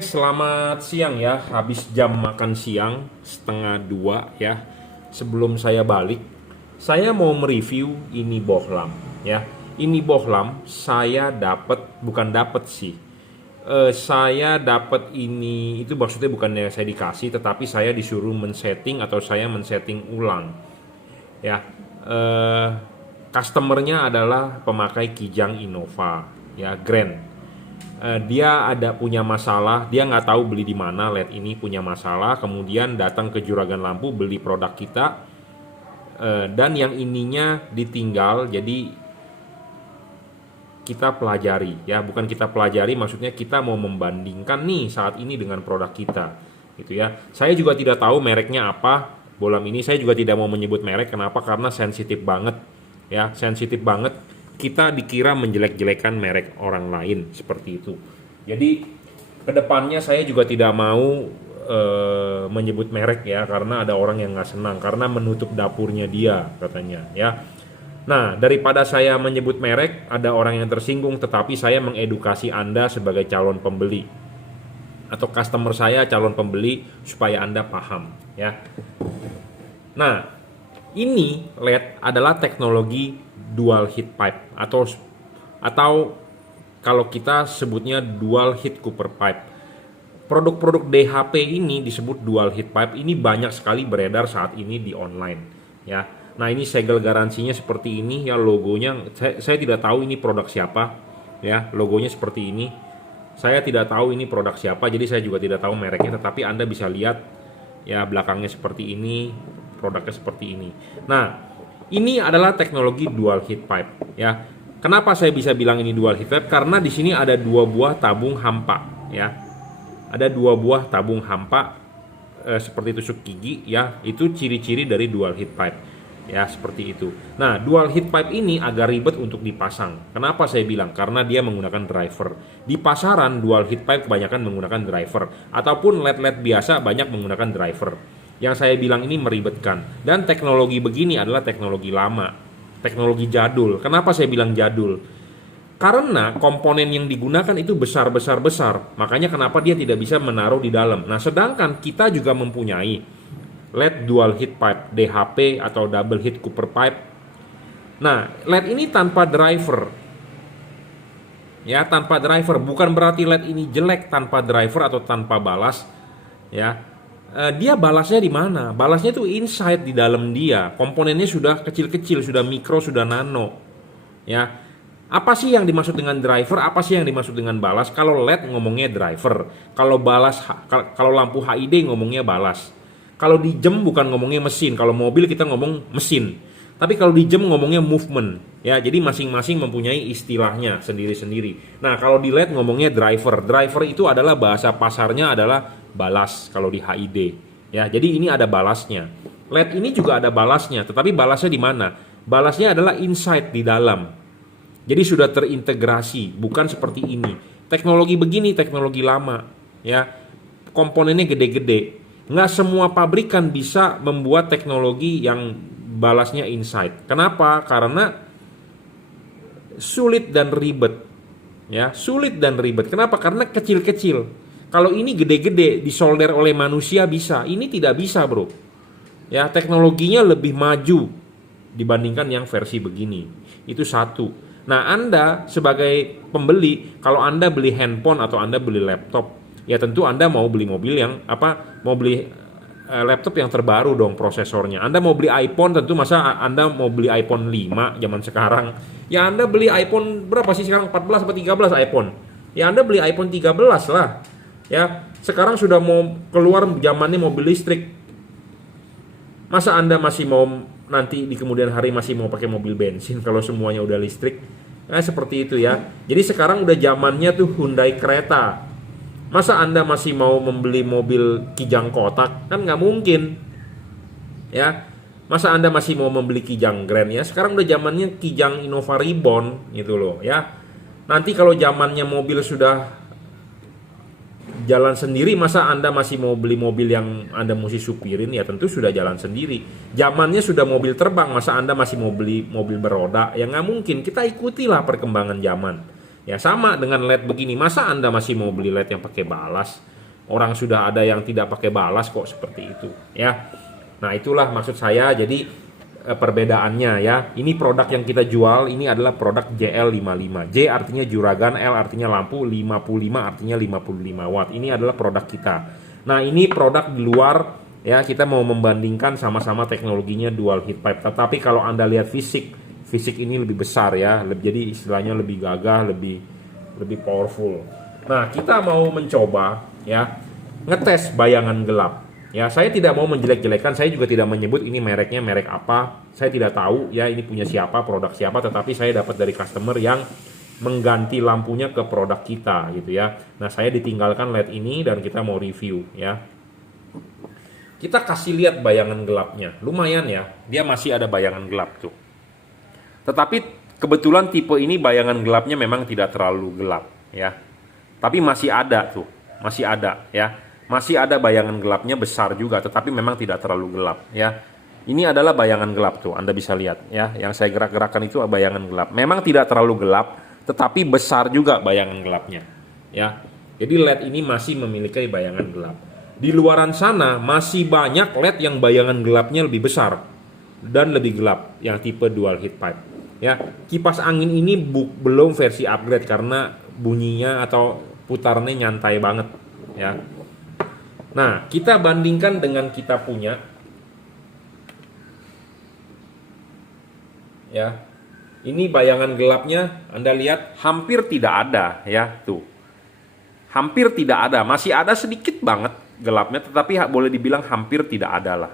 Selamat siang ya, habis jam makan siang setengah dua ya. Sebelum saya balik, saya mau mereview ini bohlam ya. Ini bohlam saya dapat, bukan dapat sih. Saya dapat ini itu maksudnya bukannya saya dikasih, tetapi saya disuruh men-setting atau saya men-setting ulang ya. Eh, Customernya adalah pemakai Kijang Innova ya, Grand. Dia ada punya masalah, dia nggak tahu beli di mana LED ini punya masalah, kemudian datang ke Juragan Lampu beli produk kita, dan yang ininya ditinggal. Jadi kita pelajari ya, bukan kita pelajari, maksudnya kita mau membandingkan nih saat ini dengan produk kita gitu ya. Saya juga tidak tahu mereknya apa bohlam ini, saya juga tidak mau menyebut merek. Kenapa? Karena sensitif banget ya, sensitif banget. Kita dikira menjelek-jelekan merek orang lain seperti itu. Jadi kedepannya saya juga tidak mau menyebut merek ya, karena ada orang yang nggak senang karena menutup dapurnya dia katanya ya. Nah, daripada saya menyebut merek ada orang yang tersinggung, tetapi saya mengedukasi Anda sebagai calon pembeli atau customer saya calon pembeli supaya Anda paham ya. Nah, ini LED adalah teknologi dual heat pipe atau kalau kita sebutnya dual heat copper pipe. Produk-produk DHP ini disebut dual heat pipe. Ini banyak sekali beredar saat ini di online ya. Nah, ini segel garansinya seperti ini ya, logonya saya tidak tahu ini produk siapa ya, logonya seperti ini. Saya tidak tahu ini produk siapa, jadi saya juga tidak tahu mereknya, tetapi Anda bisa lihat ya, belakangnya seperti ini, produknya seperti ini. Nah, ini adalah teknologi dual heat pipe ya. Kenapa saya bisa bilang ini dual heat pipe? Karena di sini ada dua buah tabung hampa ya. Ada dua buah tabung hampa seperti tusuk gigi ya. Itu ciri-ciri dari dual heat pipe ya, seperti itu. Nah, dual heat pipe ini agak ribet untuk dipasang. Kenapa saya bilang? Karena dia menggunakan driver. Di pasaran dual heat pipe kebanyakan menggunakan driver, ataupun LED-LED biasa banyak menggunakan driver. Yang saya bilang ini meribetkan. Dan teknologi begini adalah teknologi lama, teknologi jadul. Kenapa saya bilang jadul? Karena komponen yang digunakan itu besar. Makanya kenapa dia tidak bisa menaruh di dalam. Nah, sedangkan kita juga mempunyai LED dual heat pipe, DHP atau double heat copper pipe. Nah, LED ini tanpa driver. Ya, tanpa driver. Bukan berarti LED ini jelek tanpa driver atau tanpa balas. Ya, dia balasnya di mana? Balasnya itu inside di dalam dia. Komponennya sudah kecil-kecil, sudah mikro, sudah nano. Ya. Apa sih yang dimaksud dengan driver? Apa sih yang dimaksud dengan balas? Kalau LED ngomongnya driver. Kalau balas, kalau lampu HID ngomongnya balas. Kalau di jam bukan ngomongnya mesin. Kalau mobil kita ngomong mesin. Tapi kalau di jam ngomongnya movement. Ya, jadi masing-masing mempunyai istilahnya sendiri-sendiri. Nah, kalau di LED ngomongnya driver. Driver itu adalah bahasa pasarnya adalah balas kalau di HID. Ya, jadi ini ada balasnya. LED ini juga ada balasnya, tetapi balasnya di mana? Balasnya adalah inside di dalam. Jadi sudah terintegrasi, bukan seperti ini. Teknologi begini teknologi lama, ya. Komponennya gede-gede. Nggak semua pabrikan bisa membuat teknologi yang balasnya inside. Kenapa? Karena sulit dan ribet. Ya, sulit dan ribet. Kenapa? Karena kecil-kecil. Kalau ini gede-gede disolder oleh manusia bisa, ini tidak bisa, bro. Ya, teknologinya lebih maju dibandingkan yang versi begini. Itu satu. Nah, Anda sebagai pembeli, kalau Anda beli handphone atau Anda beli laptop, ya tentu Anda mau beli mobil yang mau beli laptop yang terbaru dong prosesornya. Anda mau beli iPhone, tentu masa Anda mau beli iPhone 5 zaman sekarang. Ya Anda beli iPhone berapa sih sekarang? 14 atau 13 iPhone. Ya Anda beli iPhone 13 lah. Ya, sekarang sudah mau keluar zamannya mobil listrik. Masa Anda masih mau nanti di kemudian hari masih mau pakai mobil bensin kalau semuanya udah listrik? Nah, seperti itu ya. Jadi sekarang udah zamannya tuh Hyundai kereta. Masa Anda masih mau membeli mobil Kijang kotak? Kan nggak mungkin. Ya. Masa Anda masih mau membeli Kijang Grand ya? Sekarang udah zamannya Kijang Innova Reborn gitu loh ya. Nanti kalau zamannya mobil sudah jalan sendiri, masa Anda masih mau beli mobil yang Anda mesti supirin? Ya tentu sudah jalan sendiri. Zamannya sudah mobil terbang, masa Anda masih mau beli mobil beroda? Ya nggak mungkin. Kita ikutilah perkembangan zaman. Ya sama dengan LED begini, masa Anda masih mau beli LED yang pakai balas? Orang sudah ada yang tidak pakai balas kok seperti itu, ya. Nah, itulah maksud saya. Jadi perbedaannya ya. Ini produk yang kita jual ini adalah produk JL55. J artinya juragan, L artinya lampu, 55 artinya 55 watt. Ini adalah produk kita. Nah, ini produk di luar ya, kita mau membandingkan sama-sama teknologinya dual heat pipe. Tetapi kalau Anda lihat fisik ini lebih besar ya. Jadi istilahnya lebih gagah, lebih powerful. Nah, kita mau mencoba ya ngetes bayangan gelap. Ya, saya tidak mau menjelek-jelekan, saya juga tidak menyebut ini mereknya merek apa. Saya tidak tahu ya ini punya siapa, produk siapa, tetapi saya dapat dari customer yang mengganti lampunya ke produk kita gitu ya. Nah, saya ditinggalkan LED ini dan kita mau review ya. Kita kasih lihat bayangan gelapnya. Lumayan ya, dia masih ada bayangan gelap tuh. Tetapi kebetulan tipe ini bayangan gelapnya memang tidak terlalu gelap ya. Tapi masih ada tuh, masih ada ya. Masih ada bayangan gelapnya besar juga, tetapi memang tidak terlalu gelap ya. Ini adalah bayangan gelap tuh, Anda bisa lihat ya. Yang saya gerak-gerakkan itu bayangan gelap. Memang tidak terlalu gelap, tetapi besar juga bayangan gelapnya ya. Jadi LED ini masih memiliki bayangan gelap. Di luaran sana masih banyak LED yang bayangan gelapnya lebih besar dan lebih gelap, yang tipe dual heat pipe ya. Kipas angin ini belum versi upgrade karena bunyinya atau putarannya nyantai banget ya. Nah, kita bandingkan dengan kita punya ya. Ini bayangan gelapnya Anda lihat hampir tidak ada ya, tuh. Hampir tidak ada, masih ada sedikit banget gelapnya, tetapi boleh dibilang hampir tidak ada lah.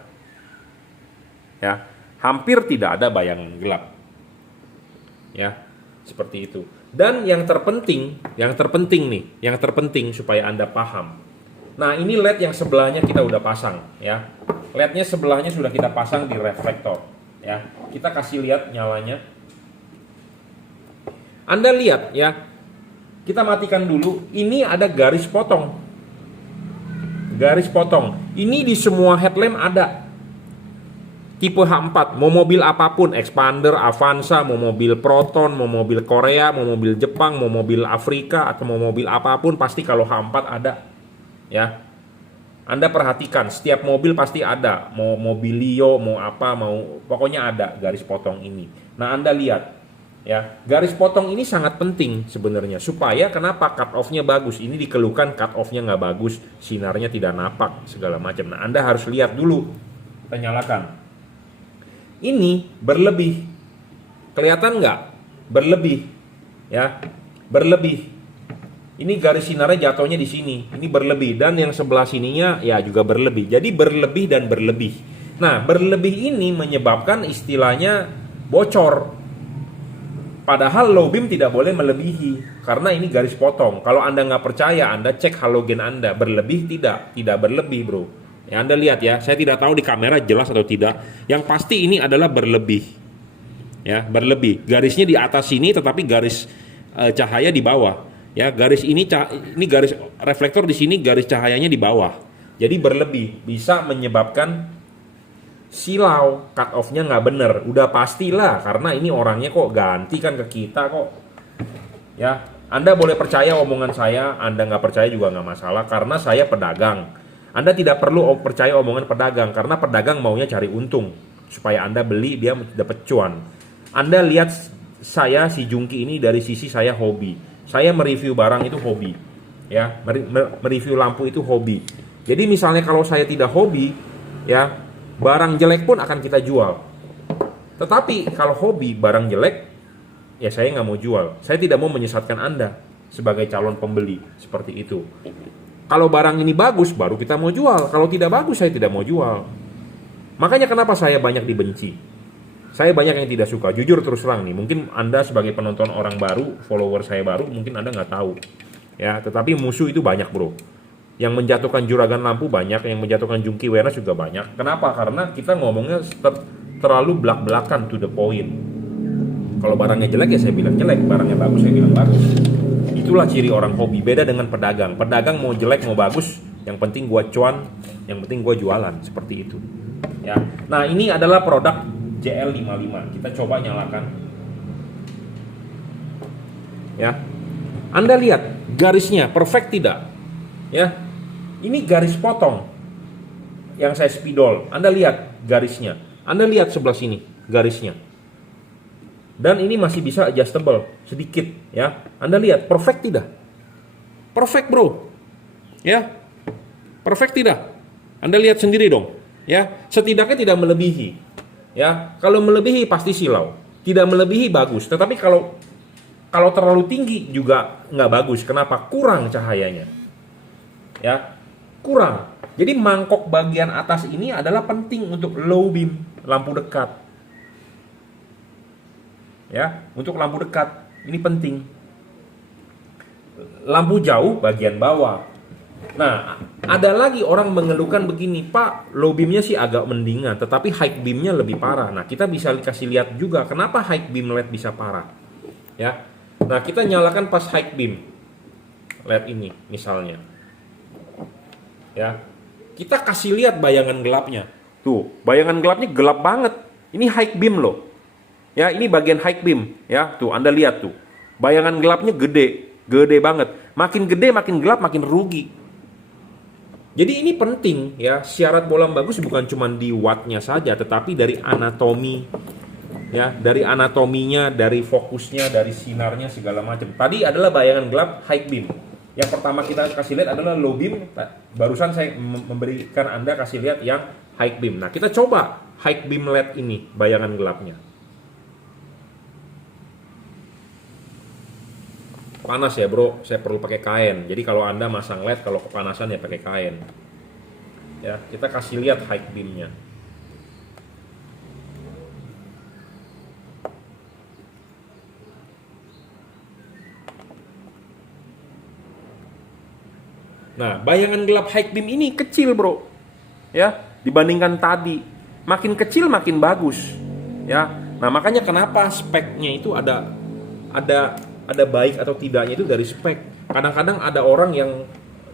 Ya, hampir tidak ada bayangan gelap. Ya, seperti itu. Dan yang terpenting supaya Anda paham. Nah, ini LED yang sebelahnya kita udah pasang ya. LED-nya sebelahnya sudah kita pasang di reflektor ya. Kita kasih lihat nyalanya. Anda lihat ya. Kita matikan dulu. Ini ada garis potong. Garis potong. Ini di semua headlamp ada. Tipe H4, mau mobil apapun, Expander, Avanza, mau mobil Proton, mau mobil Korea, mau mobil Jepang, mau mobil Afrika, atau mau mobil apapun, pasti kalau H4 ada. Ya, Anda perhatikan setiap mobil pasti ada, mau mobilio, mau apa, mau pokoknya ada garis potong ini. Nah, Anda lihat ya, garis potong ini sangat penting sebenarnya supaya kenapa cut off-nya bagus. Ini dikeluhkan cut off-nya nggak bagus, sinarnya tidak napak segala macam. Nah, Anda harus lihat dulu. Kita nyalakan. Ini berlebih, kelihatan nggak? Berlebih ya, berlebih. Ini garis sinarnya jatuhnya di sini. Ini berlebih. Dan yang sebelah sininya ya juga berlebih. Jadi berlebih dan berlebih. Nah, berlebih ini menyebabkan istilahnya bocor. Padahal low beam tidak boleh melebihi. Karena ini garis potong. Kalau Anda nggak percaya, Anda cek halogen Anda. Berlebih tidak? Tidak berlebih, bro. Ya, Anda lihat ya. Saya tidak tahu di kamera jelas atau tidak. Yang pasti ini adalah berlebih. Ya, berlebih. Garisnya di atas sini tetapi garis cahaya di bawah. Ya, garis ini garis reflektor di sini, garis cahayanya di bawah. Jadi berlebih, bisa menyebabkan silau, cut off-nya nggak bener. Udah pastilah, karena ini orangnya kok ganti kan ke kita kok. Ya, Anda boleh percaya omongan saya, Anda nggak percaya juga nggak masalah, karena saya pedagang. Anda tidak perlu percaya omongan pedagang, karena pedagang maunya cari untung supaya Anda beli, dia dapat cuan. Anda lihat saya si Jungki ini dari sisi saya hobi. Saya mereview barang itu hobi, ya, mereview lampu itu hobi. Jadi misalnya kalau saya tidak hobi, ya, barang jelek pun akan kita jual. Tetapi kalau hobi barang jelek, ya saya nggak mau jual. Saya tidak mau menyesatkan Anda sebagai calon pembeli seperti itu. Kalau barang ini bagus, baru kita mau jual. Kalau tidak bagus, saya tidak mau jual. Makanya kenapa saya banyak dibenci. Saya banyak yang tidak suka, jujur terus terang nih. Mungkin Anda sebagai penonton orang baru, follower saya baru, mungkin Anda nggak tahu. Ya, tetapi musuh itu banyak, bro. Yang menjatuhkan juragan lampu banyak, yang menjatuhkan Jungki Wenas juga banyak. Kenapa? Karena kita ngomongnya terlalu belak-belakan to the point. Kalau barangnya jelek ya saya bilang jelek, barangnya bagus saya bilang bagus. Itulah ciri orang hobi, beda dengan pedagang. Pedagang mau jelek mau bagus, yang penting gua cuan, yang penting gua jualan, seperti itu. Ya. Nah, ini adalah produk JL55. Kita coba nyalakan. Ya. Anda lihat garisnya perfect tidak? Ya, ini garis potong yang saya spidol. Anda lihat garisnya. Anda lihat sebelah sini garisnya. Dan ini masih bisa adjustable sedikit ya. Anda lihat perfect tidak? Perfect bro. Ya. Perfect tidak? Anda lihat sendiri dong. Ya, setidaknya tidak melebihi. Ya, kalau melebihi pasti silau. Tidak melebihi bagus. Tetapi kalau terlalu tinggi juga nggak bagus. Kenapa? Kurang cahayanya. Ya, kurang. Jadi mangkok bagian atas ini adalah penting untuk low beam, lampu dekat. Ya, untuk lampu dekat ini penting. Lampu jauh bagian bawah. Nah, ada lagi orang mengeluhkan begini, Pak, low beamnya sih agak mendingan, tetapi high beamnya lebih parah. Nah, kita bisa kasih lihat juga kenapa high beam LED bisa parah. Ya, nah kita nyalakan pas high beam LED ini, misalnya. Ya, kita kasih lihat bayangan gelapnya. Tuh, bayangan gelapnya gelap banget. Ini high beam loh. Ya, ini bagian high beam. Ya, tuh Anda lihat tuh. Bayangan gelapnya gede banget. Makin gede, makin gelap, makin rugi. Jadi ini penting ya, syarat bohlam bagus bukan cuma di wattnya saja, tetapi dari anatomi, ya, dari anatominya, dari fokusnya, dari sinarnya segala macam. Tadi adalah bayangan gelap high beam. Yang pertama kita kasih lihat adalah low beam. Barusan saya memberikan Anda kasih lihat yang high beam. Nah, kita coba high beam LED ini, bayangan gelapnya. Panas ya bro, saya perlu pakai kain. Jadi kalau Anda masang LED, kalau kepanasan ya pakai kain. Ya, kita kasih lihat high beamnya. Nah, bayangan gelap high beam ini kecil bro. Ya, dibandingkan tadi. Makin kecil makin bagus. Ya, nah makanya kenapa speknya itu ada baik atau tidaknya itu dari spek. Kadang-kadang ada orang yang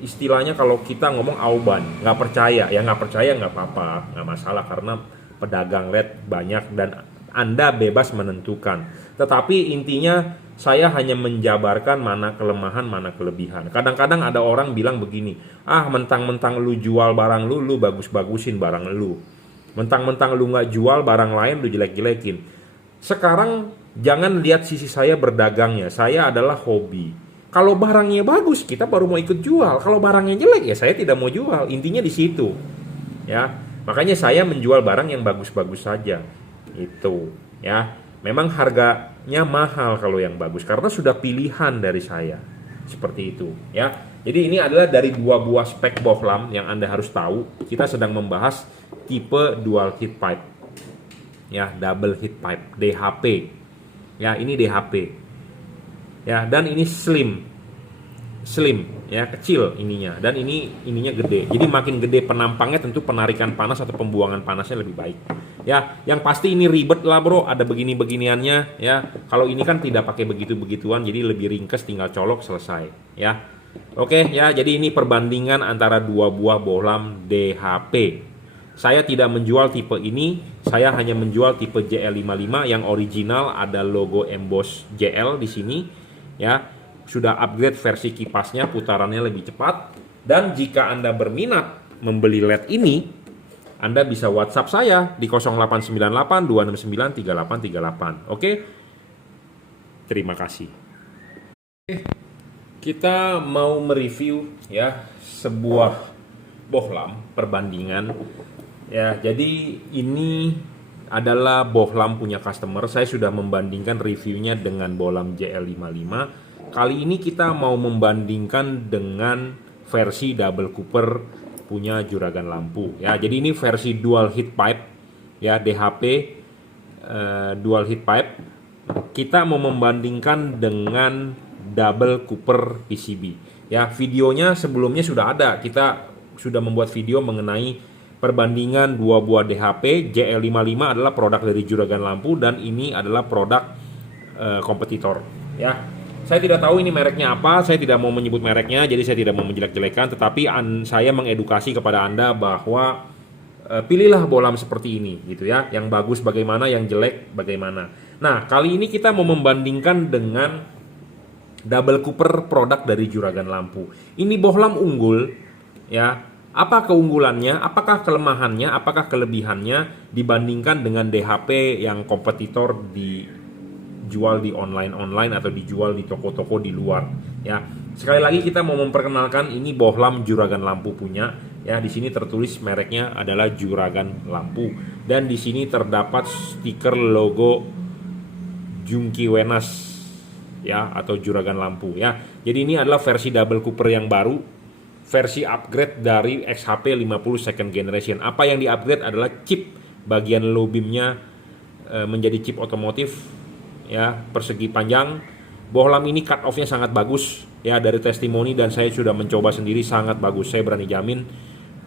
istilahnya kalau kita ngomong auban, nggak percaya. Ya nggak percaya nggak apa-apa, nggak masalah karena pedagang LED banyak dan Anda bebas menentukan. Tetapi intinya saya hanya menjabarkan mana kelemahan, mana kelebihan. Kadang-kadang ada orang bilang begini, mentang-mentang lu jual barang lu bagus-bagusin barang lu. Mentang-mentang lu nggak jual barang lain, lu jelek-jelekin. Sekarang jangan lihat sisi saya berdagangnya. Saya adalah hobi. Kalau barangnya bagus, kita baru mau ikut jual. Kalau barangnya jelek, ya saya tidak mau jual. Intinya di situ. Ya, makanya saya menjual barang yang bagus-bagus saja. Itu, ya. Memang harganya mahal kalau yang bagus karena sudah pilihan dari saya. Seperti itu, ya. Jadi ini adalah dari dua buah spek bohlam yang Anda harus tahu. Kita sedang membahas tipe dual heat pipe. Ya, double heat pipe, DHP. Ya, ini DHP. Ya, dan ini slim, ya, kecil ininya, dan ininya gede. Jadi makin gede penampangnya tentu penarikan panas atau pembuangan panasnya lebih baik. Ya, yang pasti ini ribet lah bro, ada beginiannya. Ya, kalau ini kan tidak pakai begituan, jadi lebih ringkes, tinggal colok selesai. Ya, oke ya. Jadi ini perbandingan antara dua buah bohlam DHP. Saya tidak menjual tipe ini, saya hanya menjual tipe JL55 yang original, ada logo emboss JL di sini. Ya, sudah upgrade versi kipasnya, putarannya lebih cepat. Dan jika Anda berminat membeli LED ini, Anda bisa WhatsApp saya di 0898 269 3838. Oke? Terima kasih. Kita mau mereview ya sebuah bohlam perbandingan. Ya, jadi ini adalah bohlam punya customer. Saya sudah membandingkan reviewnya dengan bohlam JL55. Kali ini kita mau membandingkan dengan versi double cooper punya juragan lampu. Ya, jadi ini versi dual heat pipe ya, DHP dual heat pipe. Kita mau membandingkan dengan double cooper PCB. Ya, videonya sebelumnya sudah ada. Kita sudah membuat video mengenai perbandingan dua buah DHP. JL55 adalah produk dari juragan lampu dan ini adalah produk kompetitor. Ya, saya tidak tahu ini mereknya apa, saya tidak mau menyebut mereknya, jadi saya tidak mau menjelek-jelekan. Tetapi saya mengedukasi kepada Anda bahwa pilihlah bohlam seperti ini, gitu ya. Yang bagus bagaimana, yang jelek bagaimana. Nah, kali ini kita mau membandingkan dengan Double Cooper produk dari Juragan Lampu. Ini bohlam unggul ya. Apa keunggulannya, apakah kelemahannya, apakah kelebihannya dibandingkan dengan DHP yang kompetitor dijual di online atau dijual di toko-toko di luar ya. Sekali lagi kita mau memperkenalkan ini bohlam Juragan Lampu punya ya. Di sini tertulis mereknya adalah Juragan Lampu dan di sini terdapat stiker logo Jungki Wenas ya atau Juragan Lampu ya. Jadi ini adalah versi Double Cooper yang baru, versi upgrade dari XHP 50 second generation. Apa yang di-upgrade adalah chip bagian low beamnya menjadi chip otomotif ya, persegi panjang. Bohlam ini cut off-nya sangat bagus ya, dari testimoni dan saya sudah mencoba sendiri sangat bagus. Saya berani jamin.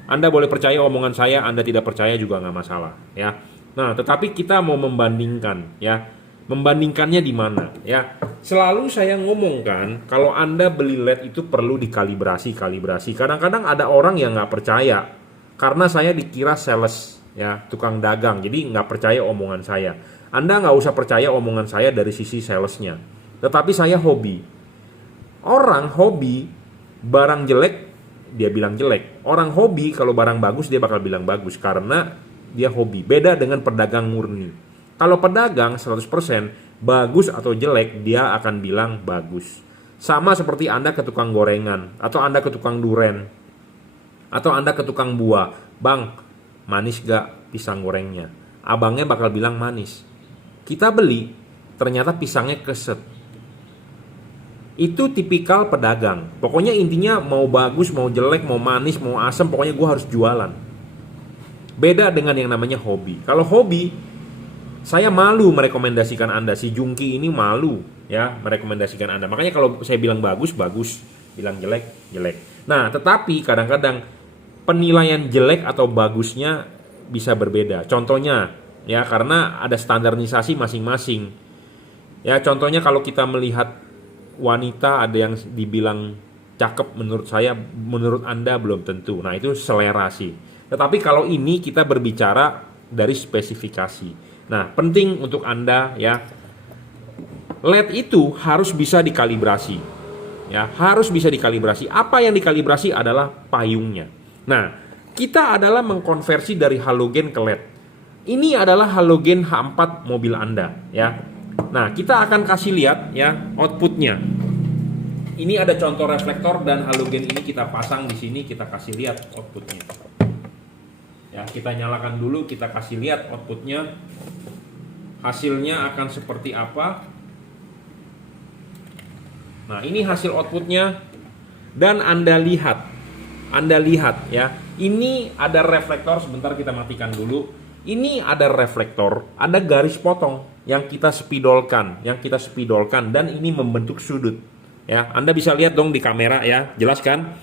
Anda boleh percaya omongan saya, Anda tidak percaya juga nggak masalah ya. Nah, tetapi kita mau membandingkan ya. Membandingkannya di mana ya? Selalu saya ngomongkan kalau Anda beli LED itu perlu dikalibrasi. Kadang-kadang ada orang yang nggak percaya karena saya dikira sales ya, tukang dagang. Jadi nggak percaya omongan saya. Anda nggak usah percaya omongan saya dari sisi salesnya. Tetapi saya hobi. Orang hobi barang jelek dia bilang jelek. Orang hobi kalau barang bagus dia bakal bilang bagus karena dia hobi. Beda dengan pedagang murni. Kalau pedagang 100% bagus atau jelek dia akan bilang bagus. Sama seperti Anda ke tukang gorengan atau Anda ke tukang duren atau Anda ke tukang buah. Bang, manis gak pisang gorengnya? Abangnya bakal bilang manis. Kita beli, ternyata pisangnya keset. Itu tipikal pedagang. Pokoknya intinya mau bagus, mau jelek, mau manis, mau asam, pokoknya gue harus jualan. Beda dengan yang namanya hobi. Kalau hobi, saya malu merekomendasikan Anda. Si Jungki ini malu ya merekomendasikan Anda. Makanya kalau saya bilang bagus, bagus. Bilang jelek, jelek. Nah, tetapi kadang-kadang penilaian jelek atau bagusnya bisa berbeda. Contohnya ya, karena ada standarisasi masing-masing. Ya, contohnya kalau kita melihat wanita ada yang dibilang cakep menurut saya, menurut Anda belum tentu. Nah, itu selera sih. Tetapi kalau ini kita berbicara dari spesifikasi. Nah, penting untuk Anda ya, LED itu harus bisa dikalibrasi. Ya, harus bisa dikalibrasi. Apa yang dikalibrasi adalah payungnya. Nah, kita adalah mengkonversi dari halogen ke LED. Ini adalah halogen H4 mobil Anda ya. Nah, kita akan kasih lihat ya outputnya. Ini ada contoh reflektor dan halogen ini kita pasang di sini, kita kasih lihat outputnya. Ya, kita nyalakan dulu, kita kasih lihat outputnya. Hasilnya akan seperti apa? Nah, ini hasil outputnya. Dan Anda lihat ya. Ini ada reflektor, sebentar kita matikan dulu. Ini ada reflektor, ada garis potong yang kita spidolkan, dan ini membentuk sudut. Ya, Anda bisa lihat dong di kamera ya, jelas kan?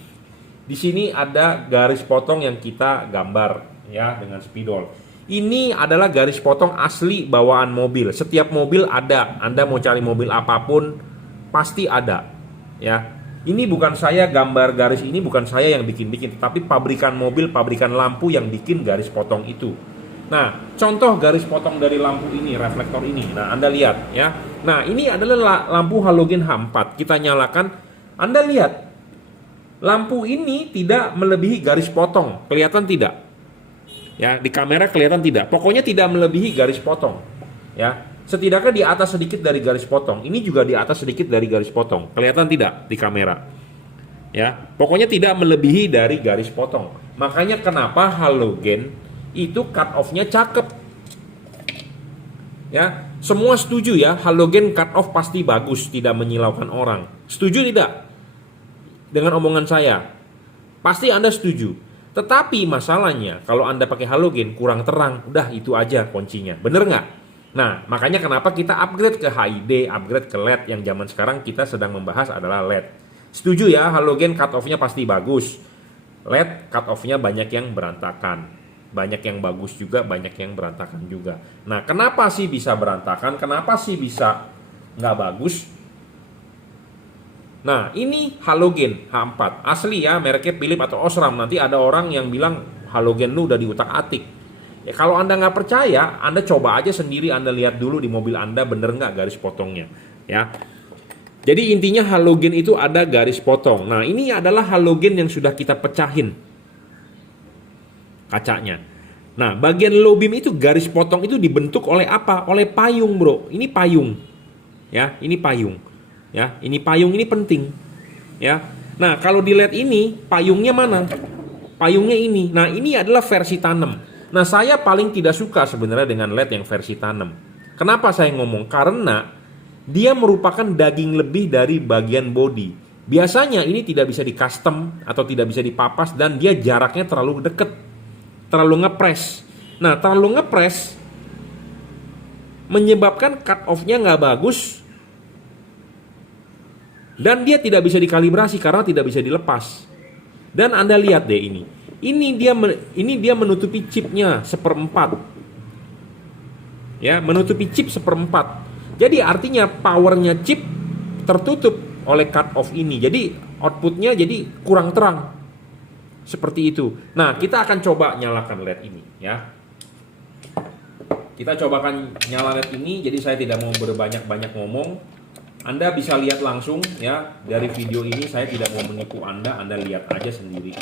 Di sini ada garis potong yang kita gambar ya dengan spidol. Ini adalah garis potong asli bawaan mobil. Setiap mobil ada. Anda mau cari mobil apapun pasti ada. Ya. Ini bukan saya gambar garis ini, bukan saya yang bikin-bikin, tapi pabrikan mobil, pabrikan lampu yang bikin garis potong itu. Nah, contoh garis potong dari lampu ini, reflektor ini. Nah, Anda lihat ya. Nah, ini adalah lampu halogen H4. Kita nyalakan. Anda lihat. Lampu ini tidak melebihi garis potong. Kelihatan tidak? Ya, di kamera kelihatan tidak. Pokoknya tidak melebihi garis potong. Ya, setidaknya di atas sedikit dari garis potong. Ini juga di atas sedikit dari garis potong. Kelihatan tidak di kamera? Ya, pokoknya tidak melebihi dari garis potong. Makanya kenapa halogen itu cut off-nya cakep. Ya, semua setuju ya, halogen cut off pasti bagus, tidak menyilaukan orang. Setuju tidak dengan omongan saya? Pasti Anda setuju. Tetapi masalahnya kalau Anda pakai halogen kurang terang, udah itu aja kuncinya. Bener nggak? Nah, makanya kenapa kita upgrade ke HID, upgrade ke LED. Yang zaman sekarang kita sedang membahas adalah LED. Setuju ya, halogen cut off-nya pasti bagus. LED cut off-nya banyak yang berantakan. Banyak yang bagus juga, banyak yang berantakan juga. Nah, kenapa sih bisa berantakan? Kenapa sih bisa nggak bagus? Nah, ini halogen H4 asli ya, mereknya Philips atau Osram. Nanti ada orang yang bilang halogen lu udah diutak-atik. Ya, kalau Anda nggak percaya, Anda coba aja sendiri. Anda lihat dulu di mobil Anda bener nggak garis potongnya. Ya, Jadi intinya halogen itu ada garis potong. Nah, ini adalah halogen yang sudah kita pecahin kacanya. Nah, bagian low beam itu garis potong itu dibentuk oleh apa? Oleh payung, bro. Ini payung. Ya, ini payung. Ya, ini payung ini penting. Ya. Nah, kalau di LED ini payungnya mana? Payungnya ini. Nah, ini adalah versi tanam. Nah, saya paling tidak suka sebenarnya dengan LED yang versi tanam. Kenapa saya ngomong? Karena dia merupakan daging lebih dari bagian body. Biasanya ini tidak bisa di custom atau tidak bisa dipapas dan dia jaraknya terlalu deket, terlalu ngepres. Nah, terlalu ngepres menyebabkan cut off-nya nggak bagus dan dia tidak bisa dikalibrasi karena tidak bisa dilepas. Dan Anda lihat deh ini. Ini dia menutupi chipnya seperempat. Ya, menutupi chip seperempat. Jadi artinya powernya chip tertutup oleh cut off ini. Jadi outputnya jadi kurang terang. Seperti itu. Nah, kita akan coba nyalakan LED ini ya. Kita cobakan nyala LED ini. Jadi saya tidak mau berbanyak-banyak ngomong. Anda bisa lihat langsung ya dari video ini. Saya tidak mau menipu Anda. Anda lihat aja sendiri.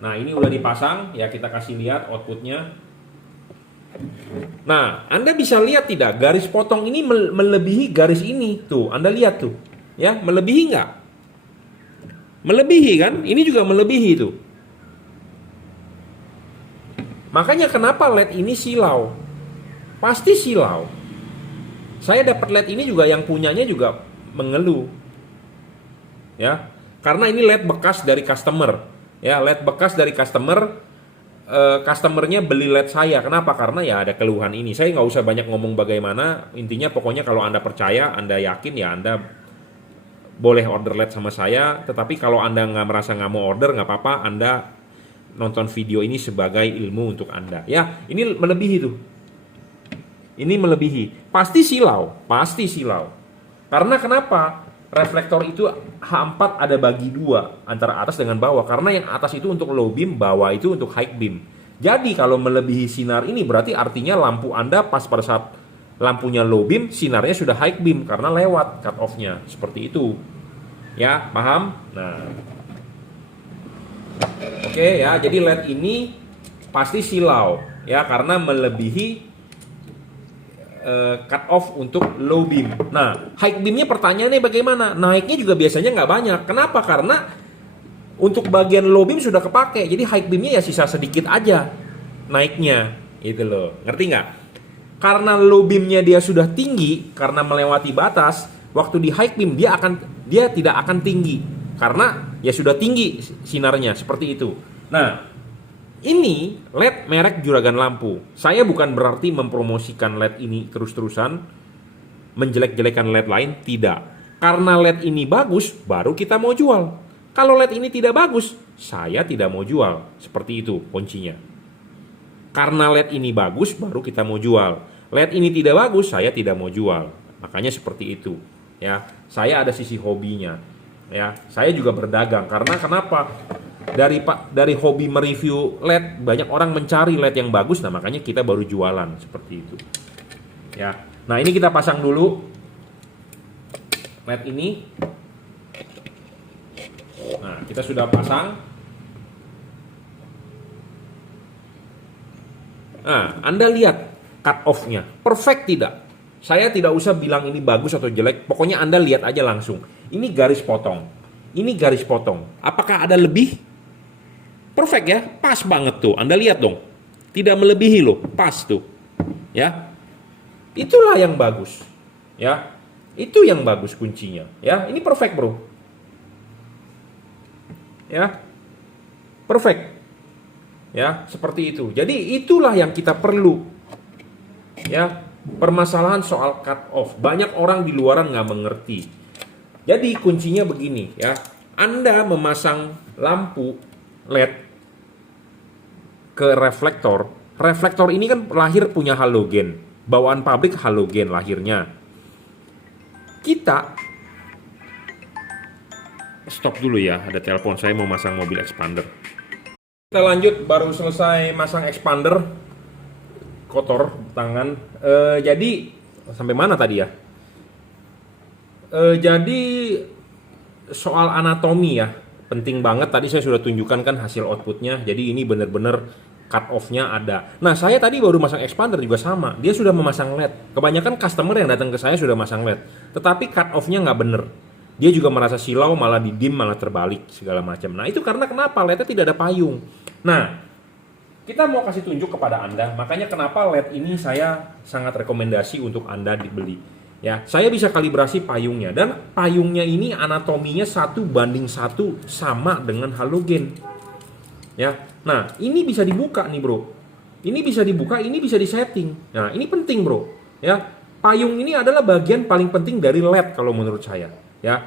Nah, ini udah dipasang ya, kita kasih lihat outputnya. Nah, Anda bisa lihat tidak garis potong ini melebihi garis ini tuh. Anda lihat tuh, ya melebihi nggak? Melebihi kan? Ini juga melebihi tuh. Makanya kenapa LED ini silau? Pasti silau. Saya dapat LED ini juga yang punyanya juga mengeluh, ya karena ini LED bekas dari customer, ya LED bekas dari customer. Customernya beli LED saya. Kenapa? Karena ya ada keluhan ini. Saya nggak usah banyak ngomong bagaimana. Intinya pokoknya kalau Anda percaya, Anda yakin ya Anda boleh order LED sama saya. Tetapi kalau Anda nggak merasa nggak mau order, nggak apa-apa. Anda nonton video ini sebagai ilmu untuk Anda. Ya, ini melebihi tuh. Ini melebihi. Pasti silau. Pasti silau. Karena kenapa? Reflektor itu H4 ada bagi dua antara atas dengan bawah. Karena yang atas itu untuk low beam, bawah itu untuk high beam. Jadi kalau melebihi sinar ini berarti artinya lampu Anda pas pada saat lampunya low beam, sinarnya sudah high beam karena lewat cut off-nya. Seperti itu. Ya, paham? Nah. Oke ya, jadi LED ini pasti silau ya karena melebihi cut off untuk low beam. Nah, high beamnya pertanyaannya bagaimana? Naiknya juga biasanya nggak banyak. Kenapa? Karena untuk bagian low beam sudah kepake. Jadi high beamnya ya sisa sedikit aja naiknya. Itu loh. Ngerti nggak? Karena low beamnya dia sudah tinggi karena melewati batas. Waktu di high beam dia tidak akan tinggi karena ya sudah tinggi sinarnya seperti itu. Nah, ini LED merek juragan lampu. Saya bukan berarti mempromosikan LED ini terus-terusan, menjelek-jelekan LED lain, tidak. Karena LED ini bagus, baru kita mau jual. Kalau LED ini tidak bagus, saya tidak mau jual. Seperti itu kuncinya. Karena LED ini bagus, baru kita mau jual. LED ini tidak bagus, saya tidak mau jual. Makanya seperti itu. Ya, saya ada sisi hobinya. Ya, saya juga berdagang. Karena kenapa? Dari hobi mereview LED, banyak orang mencari LED yang bagus, nah makanya kita baru jualan seperti itu. Ya, nah ini kita pasang dulu LED ini. Nah, kita sudah pasang. Nah, Anda lihat cut off-nya, perfect tidak? Saya tidak usah bilang ini bagus atau jelek, pokoknya Anda lihat aja langsung. Ini garis potong, ini garis potong. Apakah ada lebih? Perfect ya, pas banget tuh. Anda lihat dong, tidak melebihi loh, pas tuh. Ya, itulah yang bagus. Ya, itu yang bagus kuncinya. Ya, ini perfect bro. Ya, perfect. Ya, seperti itu. Jadi itulah yang kita perlu. Ya, permasalahan soal cut off. Banyak orang di luaran nggak mengerti. Jadi kuncinya begini ya. Anda memasang lampu LED ke reflektor. Reflektor ini kan lahir punya halogen. Bawaan pabrik halogen lahirnya. Kita stop dulu ya, ada telepon, saya mau masang mobil expander. Kita lanjut, baru selesai masang expander. Kotor tangan. Jadi Sampai mana tadi ya? Jadi soal anatomi ya, penting banget. Tadi saya sudah tunjukkan kan hasil outputnya. Jadi ini benar-benar cut off-nya ada. Nah, saya tadi baru masang expander juga sama. Dia sudah memasang LED. Kebanyakan customer yang datang ke saya sudah masang LED. Tetapi cut off-nya nggak bener. Dia juga merasa silau, malah didim, malah terbalik segala macam. Nah, itu karena kenapa? LED-nya tidak ada payung. Nah, kita mau kasih tunjuk kepada Anda. Makanya kenapa LED ini saya sangat rekomendasi untuk Anda dibeli. Ya, saya bisa kalibrasi payungnya, dan payungnya ini anatominya 1:1 sama dengan halogen. Ya, nah ini bisa dibuka nih bro. Ini bisa dibuka, ini bisa disetting. Nah ini penting bro. Ya, payung ini adalah bagian paling penting dari LED kalau menurut saya. Ya,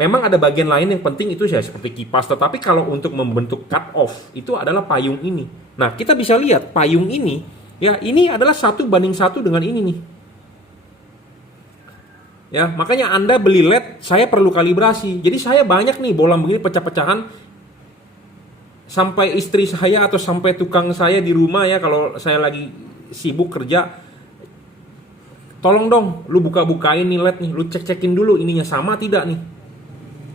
memang ada bagian lain yang penting itu ya seperti kipas. Tetapi kalau untuk membentuk cut off itu adalah payung ini. Nah kita bisa lihat payung ini, ya ini adalah 1:1 dengan ini nih. Ya, makanya Anda beli LED, saya perlu kalibrasi. Jadi saya banyak nih bolam begini pecah-pecahan, sampai istri saya atau sampai tukang saya di rumah ya, kalau saya lagi sibuk kerja, tolong dong lu buka-bukain nih LED nih, lu cek-cekin dulu ininya sama tidak nih,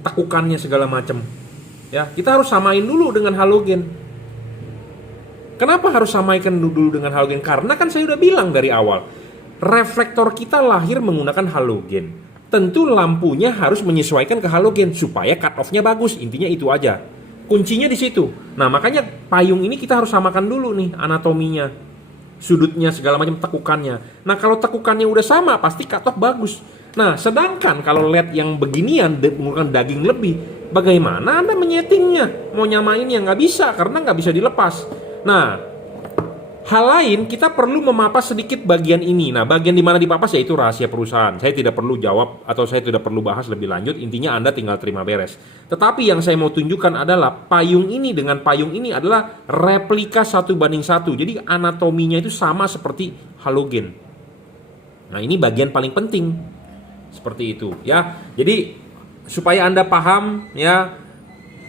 tekukannya segala macam. Ya, kita harus samain dulu dengan halogen. Kenapa harus samaikan dulu dengan halogen? Karena kan saya udah bilang dari awal, reflektor kita lahir menggunakan halogen. Tentu lampunya harus menyesuaikan ke halogen supaya cut off-nya bagus. Intinya itu aja. Kuncinya di situ. Nah, makanya payung ini kita harus samakan dulu nih anatominya. Sudutnya segala macam, tekukannya. Nah, kalau tekukannya udah sama pasti cut off bagus. Nah, sedangkan kalau LED yang beginian menggunakan daging lebih, bagaimana Anda menyetingnya? Mau nyamainnya nggak bisa karena nggak bisa dilepas. Nah, hal lain, kita perlu memapas sedikit bagian ini. Nah, bagian di mana dipapas yaitu rahasia perusahaan. Saya tidak perlu jawab atau saya tidak perlu bahas lebih lanjut. Intinya Anda tinggal terima beres. Tetapi yang saya mau tunjukkan adalah payung ini dengan payung ini adalah replika 1:1. Jadi anatominya itu sama seperti halogen. Nah, ini bagian paling penting. Seperti itu ya. Jadi supaya Anda paham ya,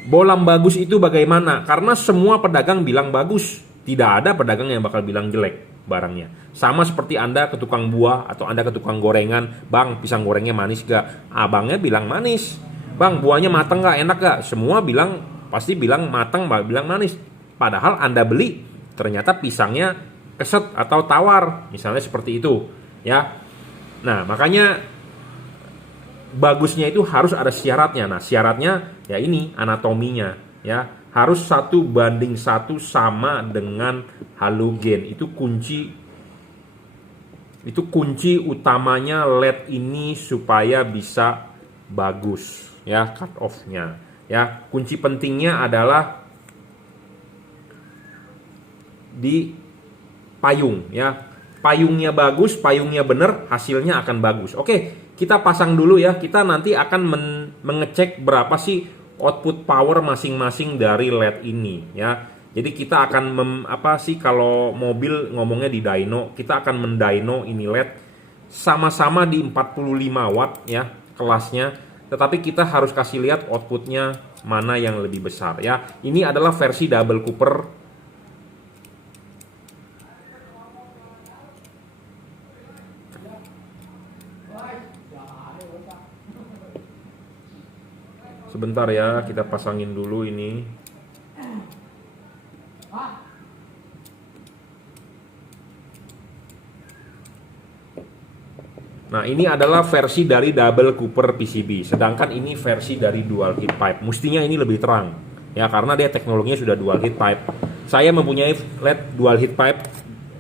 bolam bagus itu bagaimana? Karena semua pedagang bilang bagus. Tidak ada pedagang yang bakal bilang jelek barangnya. Sama seperti Anda ke tukang buah atau Anda ke tukang gorengan, "Bang, pisang gorengnya manis gak?" Abangnya bilang manis. "Bang, buahnya matang gak? Enak gak?" Semua bilang, pasti bilang matang, bilang manis. Padahal Anda beli, ternyata pisangnya keset atau tawar. Misalnya seperti itu ya. Nah, makanya bagusnya itu harus ada syaratnya. Nah, syaratnya ya ini anatominya ya. Harus 1:1 sama dengan halogen. Itu kunci utamanya LED ini supaya bisa bagus ya cut off-nya. Ya, kunci pentingnya adalah di payung ya. Payungnya bagus, payungnya bener, hasilnya akan bagus. Oke, kita pasang dulu ya. Kita nanti akan mengecek berapa sih output power masing-masing dari LED ini ya. Jadi kita akan kalau mobil ngomongnya di dyno, kita akan mendyno ini LED sama-sama di 45 watt ya kelasnya. Tetapi kita harus kasih lihat outputnya mana yang lebih besar ya. Ini adalah versi double cooper. Sebentar ya, kita pasangin dulu ini. Nah, ini adalah versi dari double cooper PCB. Sedangkan ini versi dari dual heat pipe. Mestinya ini lebih terang. Ya, karena dia teknologinya sudah dual heat pipe. Saya mempunyai LED dual heat pipe.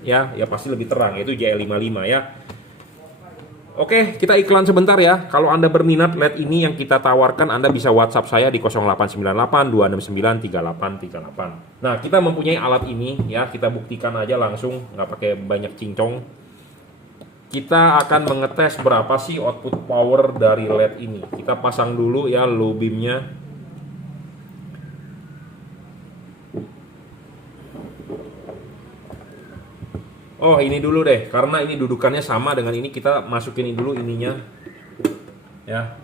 Ya pasti lebih terang, yaitu JL55 ya. Oke, kita iklan sebentar ya. Kalau Anda berminat LED ini yang kita tawarkan, Anda bisa WhatsApp saya di 0898 269 3838. Nah, kita mempunyai alat ini ya, kita buktikan aja langsung, nggak pakai banyak cincong. Kita akan mengetes berapa sih output power dari LED ini. Kita pasang dulu ya low beamnya. Oh, ini dulu deh, karena ini dudukannya sama dengan ini, kita masukin dulu ininya ya.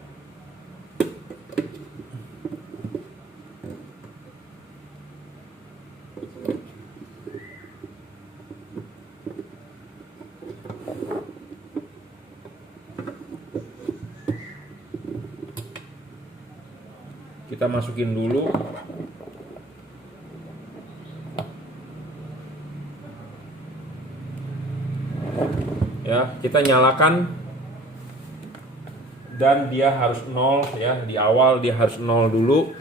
Kita masukin dulu. Ya, kita nyalakan dan dia harus 0 ya. Di awal dia harus 0 dulu.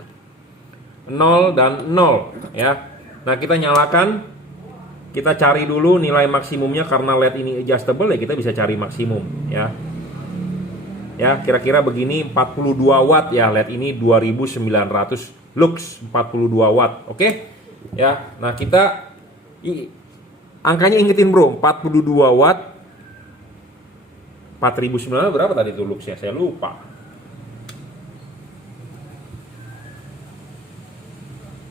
0 dan 0 ya. Nah, kita nyalakan. Kita cari dulu nilai maksimumnya karena LED ini adjustable ya, kita bisa cari maksimum ya. Ya, kira-kira begini 42 watt ya, LED ini 2900 lux 42 watt. Oke? Ya. Nah, kita angkanya ingetin, Bro. 42 watt 4900 berapa tadi tuh luxnya? Saya lupa.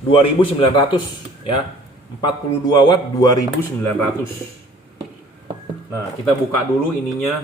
2900 ya. 42 watt 2900. Nah, kita buka dulu ininya.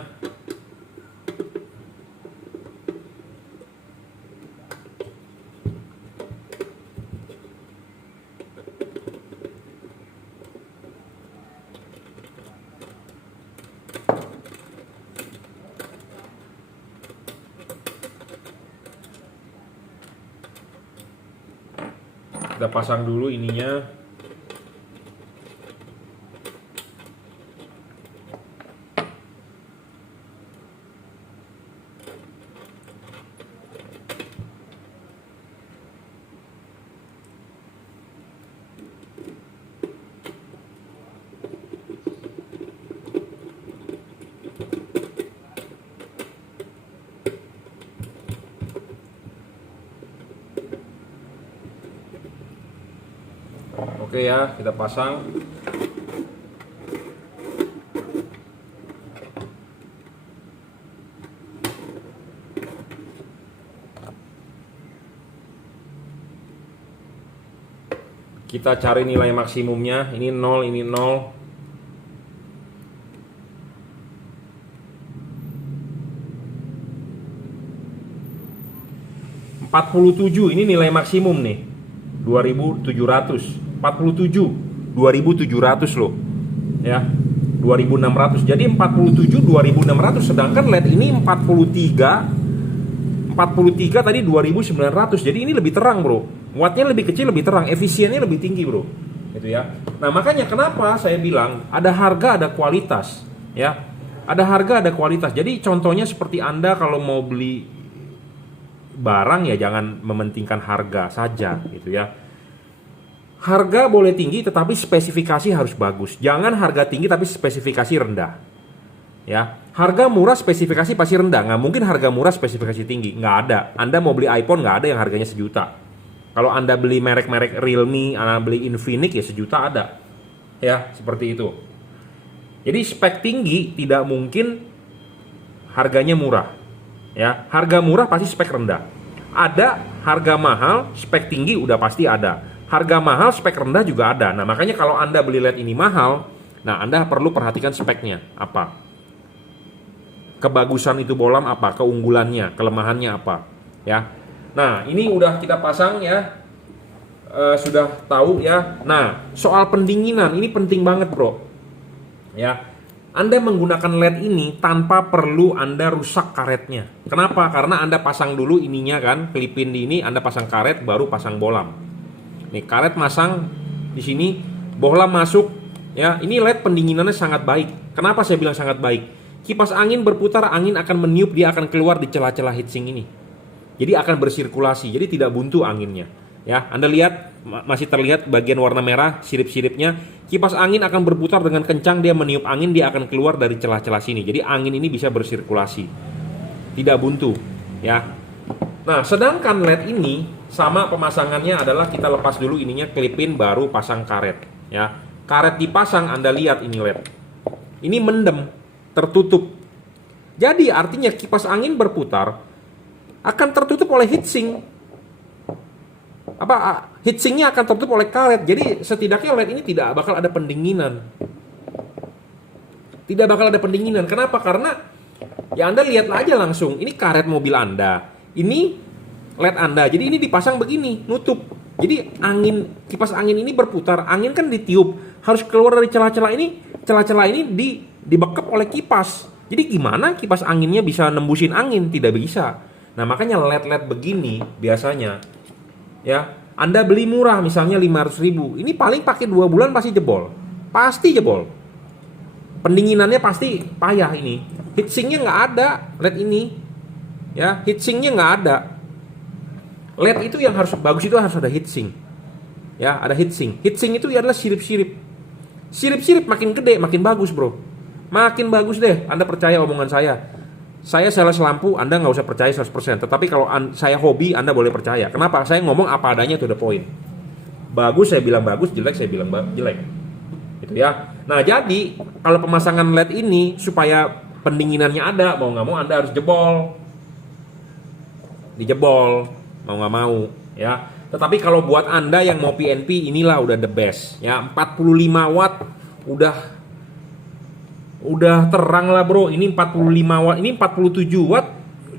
Kita pasang dulu ininya. Oke ya, kita pasang. Kita cari nilai maksimumnya. Ini 0, ini 0. ...47 ini nilai maksimum nih. 2700. 47 2700 loh ya, 2600. Jadi 47 2600, sedangkan LED ini 43 tadi 2900. Jadi ini lebih terang, Bro. Wattnya lebih kecil, lebih terang, efisiennya lebih tinggi, Bro. Gitu ya. Nah, makanya kenapa saya bilang ada harga ada kualitas ya. Ada harga ada kualitas. Jadi contohnya seperti Anda kalau mau beli barang ya jangan mementingkan harga saja gitu ya. Harga boleh tinggi tetapi spesifikasi harus bagus. Jangan harga tinggi tapi spesifikasi rendah. Ya, harga murah spesifikasi pasti rendah. Nggak mungkin harga murah spesifikasi tinggi. Nggak ada. Anda mau beli iPhone nggak ada yang harganya 1 juta. Kalau Anda beli merek-merek Realme, Anda beli Infinix ya 1 juta ada. Ya, seperti itu. Jadi spek tinggi tidak mungkin harganya murah. Ya, harga murah pasti spek rendah. Ada harga mahal, spek tinggi udah pasti ada. Harga mahal, spek rendah juga ada. Nah, makanya kalau Anda beli LED ini mahal, nah Anda perlu perhatikan speknya apa. Kebagusan itu bolam apa, keunggulannya, kelemahannya apa, ya. Nah, ini udah kita pasang ya. Sudah tahu ya. Nah, soal pendinginan ini penting banget, Bro. Ya. Anda menggunakan LED ini tanpa perlu Anda rusak karetnya. Kenapa? Karena Anda pasang dulu ininya kan, kelipin di ini, Anda pasang karet baru pasang bolam. Nih, karet masang di sini, bohlam masuk ya. Ini LED pendinginannya sangat baik. Kenapa saya bilang sangat baik? Kipas angin berputar, angin akan meniup, dia akan keluar di celah-celah heatsink ini. Jadi akan bersirkulasi, jadi tidak buntu anginnya. Ya, Anda lihat masih terlihat bagian warna merah sirip-siripnya. Kipas angin akan berputar dengan kencang, dia meniup angin, dia akan keluar dari celah-celah sini. Jadi angin ini bisa bersirkulasi. Tidak buntu, ya. Nah, sedangkan LED ini sama pemasangannya adalah kita lepas dulu ininya, kelipin baru pasang karet, ya. Karet dipasang, Anda lihat ini LED. Ini mendem, tertutup. Jadi artinya kipas angin berputar akan tertutup oleh heatsink. Heatsinknya akan tertutup oleh karet. Jadi setidaknya LED ini tidak bakal ada pendinginan. Tidak bakal ada pendinginan. Kenapa? Karena ya Anda lihat aja langsung. Ini karet mobil Anda. Ini LED Anda. Jadi ini dipasang begini, nutup. Jadi kipas angin ini berputar. Angin kan ditiup, harus keluar dari celah-celah ini. Celah-celah ini dibekap oleh kipas. Jadi gimana kipas anginnya bisa nembusin angin? Tidak bisa. Nah, makanya LED-LED begini biasanya Ya, Anda beli murah misalnya 500.000, ini paling pakai 2 bulan pasti jebol. Pasti jebol. Pendinginannya pasti payah ini. Heatsinknya nggak ada LED ini. Ya, heatsinknya nggak ada. LED itu yang harus bagus itu harus ada heatsink. Ya, ada heatsink. Heatsink itu adalah sirip-sirip. Sirip-sirip makin gede, makin bagus, bro. Makin bagus deh, Anda percaya omongan saya. Saya sales lampu, Anda nggak usah percaya 100%. Tetapi kalau saya hobi, Anda boleh percaya. Kenapa? Saya ngomong apa adanya, to the point. Bagus, saya bilang bagus. Jelek, saya bilang jelek. Gitu ya. Nah, jadi kalau pemasangan LED ini supaya pendinginannya ada, mau nggak mau Anda harus jebol. Dijebol, mau nggak mau, ya. Tetapi kalau buat Anda yang mau PNP, inilah udah the best. Ya, 45 watt udah terang lah, bro. Ini 45 watt, ini 47 watt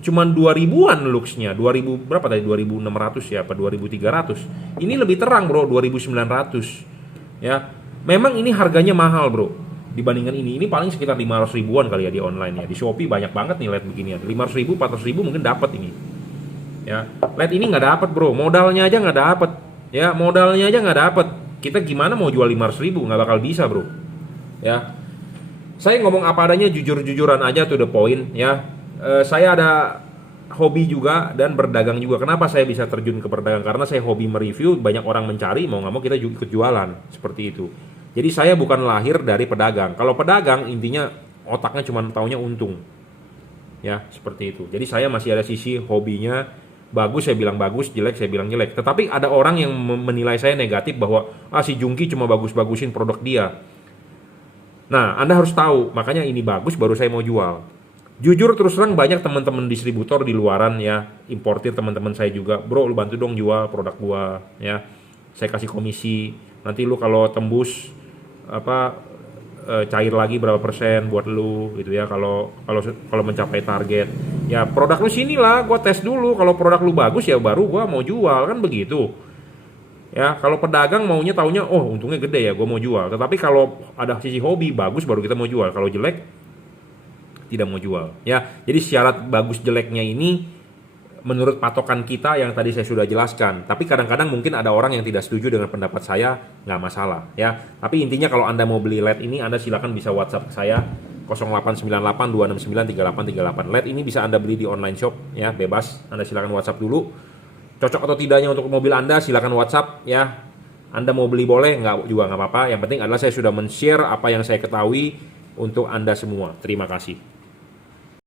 cuman 2000-an luxnya. 2000 berapa tadi? 2600 ya apa 2300. Ini lebih terang, bro, 2900. Ya. Memang ini harganya mahal, bro. Dibandingkan ini paling sekitar 500 ribuan kali ya di online ya. Di Shopee banyak banget nih LED beginian. 500 ribu, 400 ribu mungkin dapat ini. Ya, LED ini nggak dapat, bro. Modalnya aja nggak dapat. Ya, modalnya aja nggak dapat. Kita gimana mau jual 500 ribu? Nggak bakal bisa, bro. Ya, saya ngomong apa adanya, jujur-jujuran aja, to the point. Ya, saya ada hobi juga dan berdagang juga. Kenapa saya bisa terjun ke berdagang? Karena saya hobi mereview, banyak orang mencari, mau nggak mau kita juga ikut jualan seperti itu. Jadi saya bukan lahir dari pedagang. Kalau pedagang intinya otaknya cuma taunya untung. Ya, seperti itu. Jadi saya masih ada sisi hobinya. Bagus saya bilang bagus, jelek saya bilang jelek. Tetapi ada orang yang menilai saya negatif bahwa si Jungki cuma bagus-bagusin produk dia. Nah, Anda harus tahu, makanya ini bagus baru saya mau jual. Jujur terus terang banyak teman-teman distributor di luaran ya, importir teman-teman saya juga. Bro, lu bantu dong jual produk gua ya. Saya kasih komisi. Nanti lu kalau tembus cair lagi berapa persen buat lu gitu ya, kalau mencapai target. Ya produk lu sini lah, gua tes dulu. Kalau produk lu bagus ya baru gua mau jual, kan begitu. Ya, kalau pedagang maunya taunya untungnya gede ya gua mau jual. Tetapi kalau ada sisi hobi bagus baru kita mau jual. Kalau jelek tidak mau jual. Ya, jadi syarat bagus jeleknya ini menurut patokan kita yang tadi saya sudah jelaskan. Tapi kadang-kadang mungkin ada orang yang tidak setuju dengan pendapat saya, nggak masalah ya. Tapi intinya kalau Anda mau beli LED ini, Anda silakan bisa WhatsApp ke saya 0898 269 3838. LED ini bisa Anda beli di online shop ya, bebas. Anda silakan WhatsApp dulu. Cocok atau tidaknya untuk mobil Anda, silakan WhatsApp ya. Anda mau beli boleh, nggak juga nggak apa-apa. Yang penting adalah saya sudah men-share apa yang saya ketahui untuk Anda semua. Terima kasih.